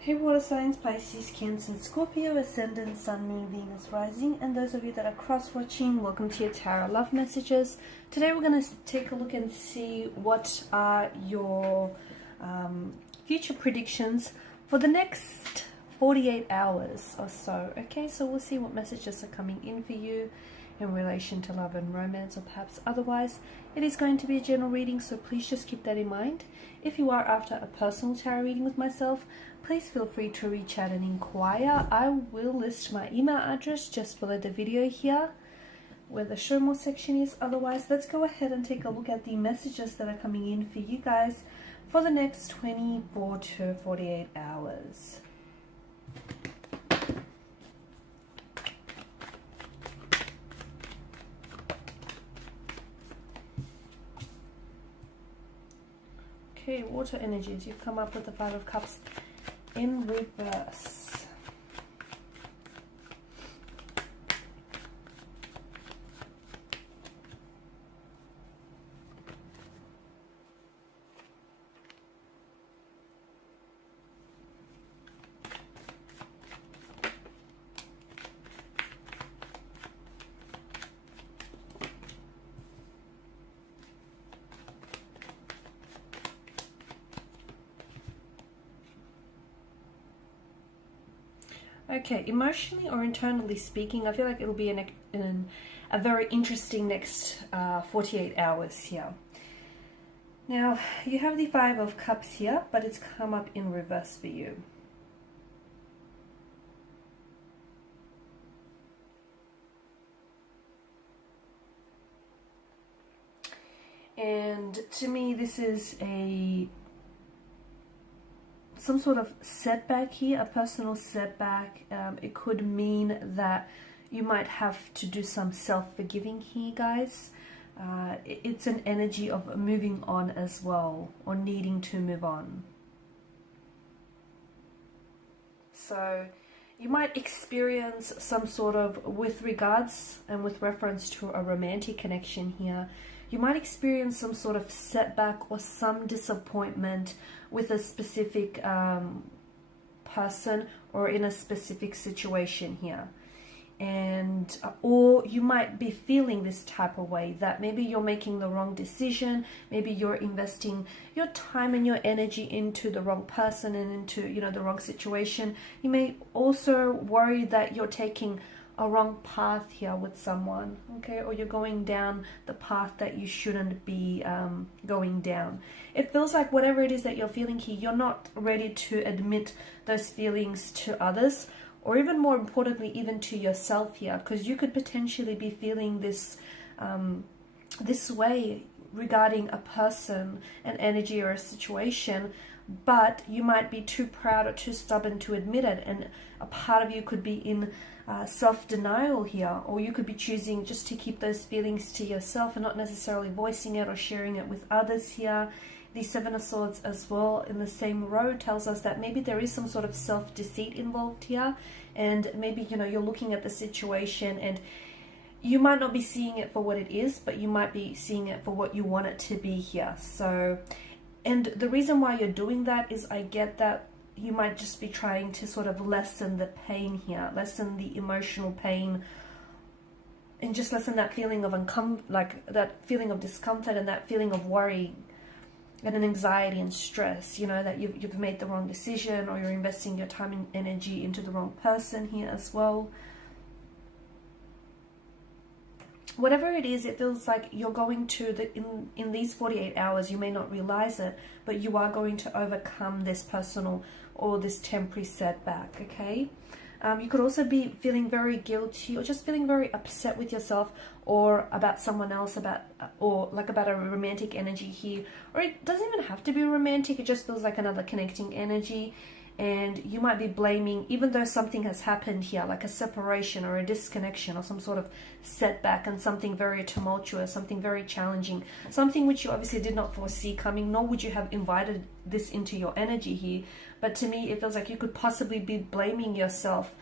Hey water signs, Pisces, Cancer, Scorpio, Ascendant, Sun, Moon, Venus, Rising, and those of you that are cross-watching, welcome to your Tarot Love Messages. Today we're going to take a look and see what are your future predictions for the next 48 hours or so. Okay, so we'll see what messages are coming in for you in relation to love and romance, or perhaps otherwise. It is going to be a general reading, so please just keep that in mind. If you are after a personal tarot reading with myself, please feel free to reach out and inquire. I will list my email address just below the video here where the show more section is. Otherwise, let's go ahead and take a look at the messages that are coming in for you guys for the next 24 to 48 hours. Okay, water energies. You've come up with the Five of Cups in reverse. Okay, emotionally or internally speaking, I feel like it'll be a very interesting next 48 hours here. Now, you have the Five of Cups here, but it's come up in reverse for you. And to me, this is some sort of setback here, a personal setback. It could mean that you might have to do some self-forgiving here, guys. It's an energy of moving on as well, or needing to move on. So you might experience some sort of, with regards and with reference to a romantic connection here, you might experience some sort of setback or some disappointment with a specific person or in a specific situation here. And or you might be feeling this type of way, that maybe you're making the wrong decision, maybe you're investing your time and your energy into the wrong person and into, you know, the wrong situation. You may also worry that you're taking a wrong path here with someone, okay, or you're going down the path that you shouldn't be going down. It feels like whatever it is that you're feeling here, you're not ready to admit those feelings to others, or even more importantly, even to yourself here, because you could potentially be feeling this this way regarding a person, an energy, or a situation, but you might be too proud or too stubborn to admit it, and a part of you could be in self-denial here, or you could be choosing just to keep those feelings to yourself and not necessarily voicing it or sharing it with others here. The Seven of Swords as well in the same row tells us that maybe there is some sort of self-deceit involved here, and maybe, you know, you're looking at the situation and you might not be seeing it for what it is, but you might be seeing it for what you want it to be here. So, and the reason why you're doing that is, I get that you might just be trying to sort of lessen the pain here, lessen the emotional pain, and just lessen that feeling of that feeling of discomfort and that feeling of worry and an anxiety and stress, you know, that you've made the wrong decision, or you're investing your time and energy into the wrong person here as well. Whatever it is, it feels like you're going to, in these 48 hours, you may not realize it, but you are going to overcome this personal or this temporary setback, okay? You could also be feeling very guilty, or just feeling very upset with yourself or about someone else, or like about a romantic energy here. Or it doesn't even have to be romantic, it just feels like another connecting energy. And you might be blaming, even though something has happened here, like a separation or a disconnection or some sort of setback, and something very tumultuous, something very challenging, something which you obviously did not foresee coming, nor would you have invited this into your energy here. But to me, it feels like you could possibly be blaming yourself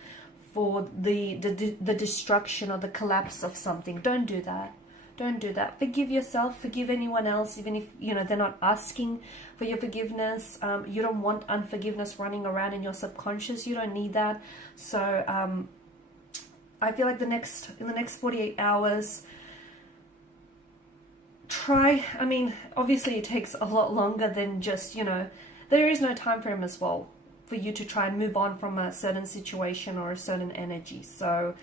for the destruction or the collapse of something. Don't do that. Don't do that. Forgive yourself, forgive anyone else, even if, you know, they're not asking for your forgiveness. You don't want unforgiveness running around in your subconscious. You don't need that. So I feel like in the next 48 hours, try, I mean, obviously it takes a lot longer than just, you know, there is no time frame as well for you to try and move on from a certain situation or a certain energy. So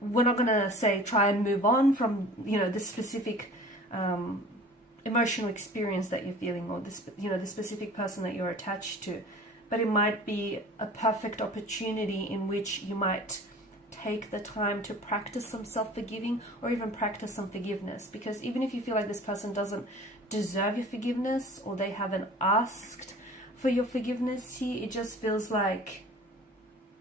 we're not going to say try and move on from, you know, this specific emotional experience that you're feeling, or this, you know, the specific person that you're attached to. But it might be a perfect opportunity in which you might take the time to practice some self-forgiving, or even practice some forgiveness. Because even if you feel like this person doesn't deserve your forgiveness, or they haven't asked for your forgiveness here, it just feels like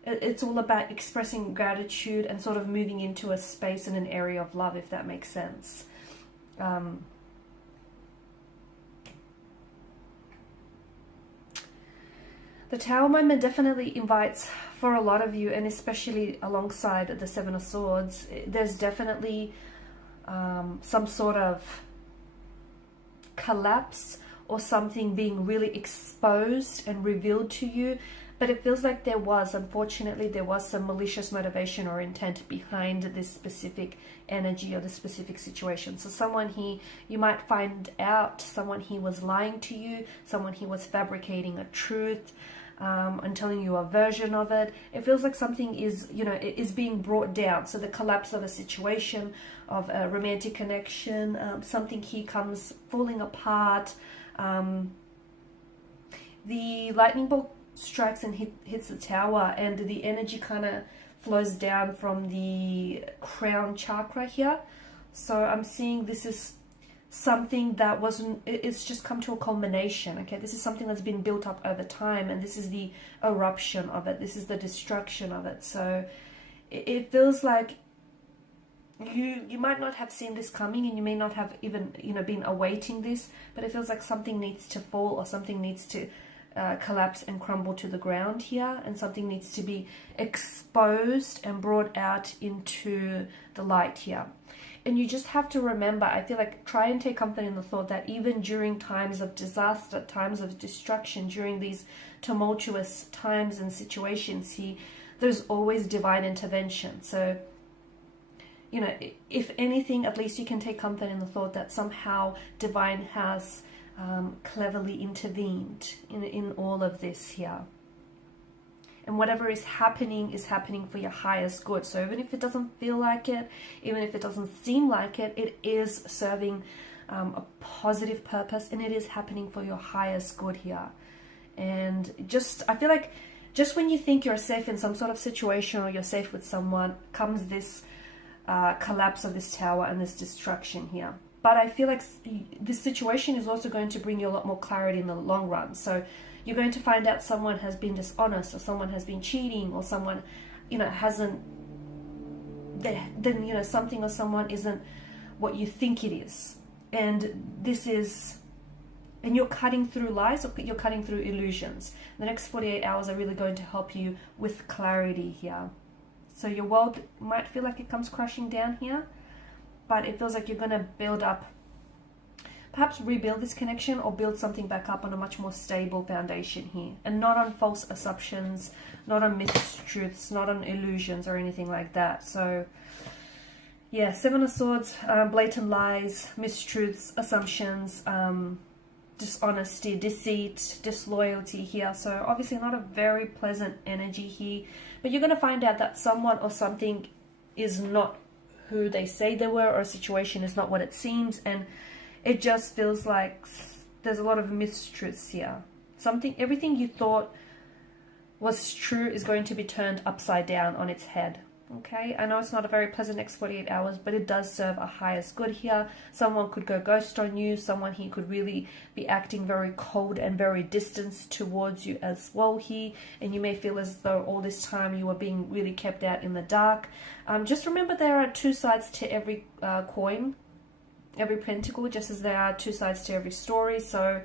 it's all about expressing gratitude and sort of moving into a space and an area of love, if that makes sense. The Tower moment definitely invites, for a lot of you, and especially alongside the Seven of Swords, there's definitely some sort of collapse or something being really exposed and revealed to you. But it feels like unfortunately, there was some malicious motivation or intent behind this specific energy or this specific situation. So someone here, you might find out someone here was lying to you, someone here was fabricating a truth, and telling you a version of it. It feels like something is, you know, is being brought down. So the collapse of a situation, of a romantic connection, something here comes falling apart. The lightning bolt strikes and hits the Tower, and the energy kind of flows down from the crown chakra here. So I'm seeing this is something that it's just come to a culmination. Okay, this is something that's been built up over time, and this is the eruption of it, this is the destruction of it. So it feels like you might not have seen this coming, and you may not have even, you know, been awaiting this, but it feels like something needs to fall, or something needs to collapse and crumble to the ground here, and something needs to be exposed and brought out into the light here. And you just have to remember, I feel like, try and take comfort in the thought that even during times of disaster, times of destruction, during these tumultuous times and situations here, there's always divine intervention. So, you know, if anything, at least you can take comfort in the thought that somehow divine has cleverly intervened in all of this here. And whatever is happening for your highest good. So even if it doesn't feel like it, even if it doesn't seem like it, it is serving a positive purpose, and it is happening for your highest good here. And just, I feel like, just when you think you're safe in some sort of situation, or you're safe with someone, comes this collapse of this Tower and this destruction here. But I feel like this situation is also going to bring you a lot more clarity in the long run. So you're going to find out someone has been dishonest, or someone has been cheating, or someone, you know, hasn't, then, you know, something or someone isn't what you think it is. And this is, and you're cutting through lies, or you're cutting through illusions. The next 48 hours are really going to help you with clarity here. So your world might feel like it comes crashing down here, but it feels like you're going to build up, perhaps rebuild this connection, or build something back up on a much more stable foundation here, and not on false assumptions, not on mistruths, not on illusions or anything like that. So yeah, Seven of Swords, blatant lies, mistruths, assumptions, dishonesty, deceit, disloyalty here. So obviously not a very pleasant energy here, but you're going to find out that someone or something is not who they say they were, or a situation is not what it seems, and it just feels like there's a lot of mistruths here. Everything you thought was true is going to be turned upside down on its head. Okay, I know it's not a very pleasant next 48 hours, but it does serve a highest good here. Someone could go ghost on you. Someone here could really be acting very cold and very distant towards you as well here. And you may feel as though all this time you were being really kept out in the dark. Just remember, there are two sides to every coin, every pentacle, just as there are two sides to every story. So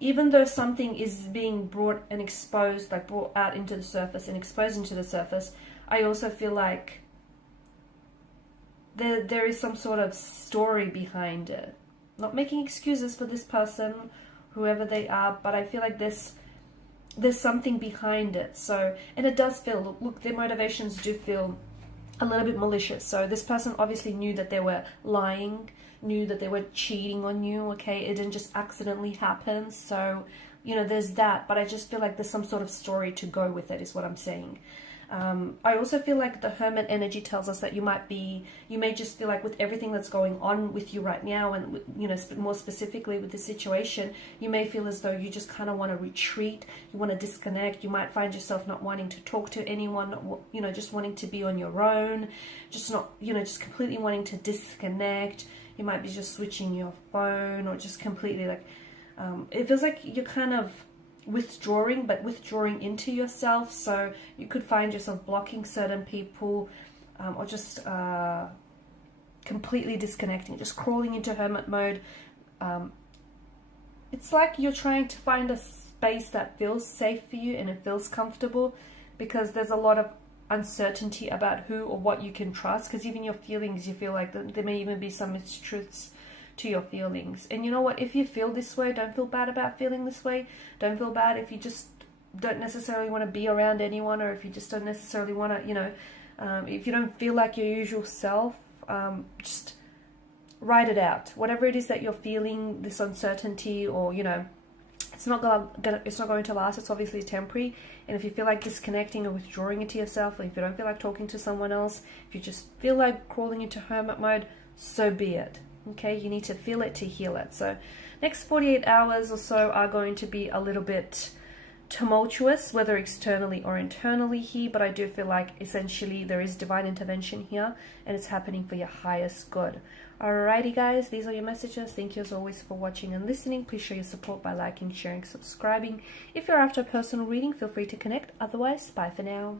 even though something is being brought and exposed, like brought out into the surface and exposed into the surface, I also feel like there is some sort of story behind it. Not making excuses for this person, whoever they are, but I feel like there's something behind it. So, and it does feel, look, their motivations do feel a little bit malicious. So this person obviously knew that they were lying, knew that they were cheating on you, okay? It didn't just accidentally happen. So, you know, there's that, but I just feel like there's some sort of story to go with it, is what I'm saying. I also feel like the Hermit energy tells us that you may just feel like with everything that's going on with you right now, and, you know, more specifically with the situation, you may feel as though you just kind of want to retreat, you want to disconnect, you might find yourself not wanting to talk to anyone, you know, just wanting to be on your own, just not, you know, just completely wanting to disconnect. You might be just switching your phone, or just completely like, it feels like you're kind of withdrawing, but withdrawing into yourself. So you could find yourself blocking certain people, or just completely disconnecting, just crawling into hermit mode. It's like you're trying to find a space that feels safe for you and it feels comfortable, because there's a lot of uncertainty about who or what you can trust, because even your feelings, you feel like there may even be some mistruths to your feelings. And you know what, if you feel this way, don't feel bad about feeling this way. Don't feel bad if you just don't necessarily want to be around anyone, or if you just don't necessarily want to, you know, if you don't feel like your usual self, just write it out. Whatever it is that you're feeling, this uncertainty, or, you know, it's not going to last. It's obviously temporary. And if you feel like disconnecting or withdrawing into yourself, or if you don't feel like talking to someone else, if you just feel like crawling into hermit mode, so be it. Okay, you need to feel it to heal it. So next 48 hours or so are going to be a little bit tumultuous, whether externally or internally here, but I do feel like essentially there is divine intervention here, and it's happening for your highest good. Alrighty guys, these are your messages. Thank you as always for watching and listening. Please show your support by liking, sharing, subscribing. If you're after a personal reading, feel free to connect. Otherwise, bye for now.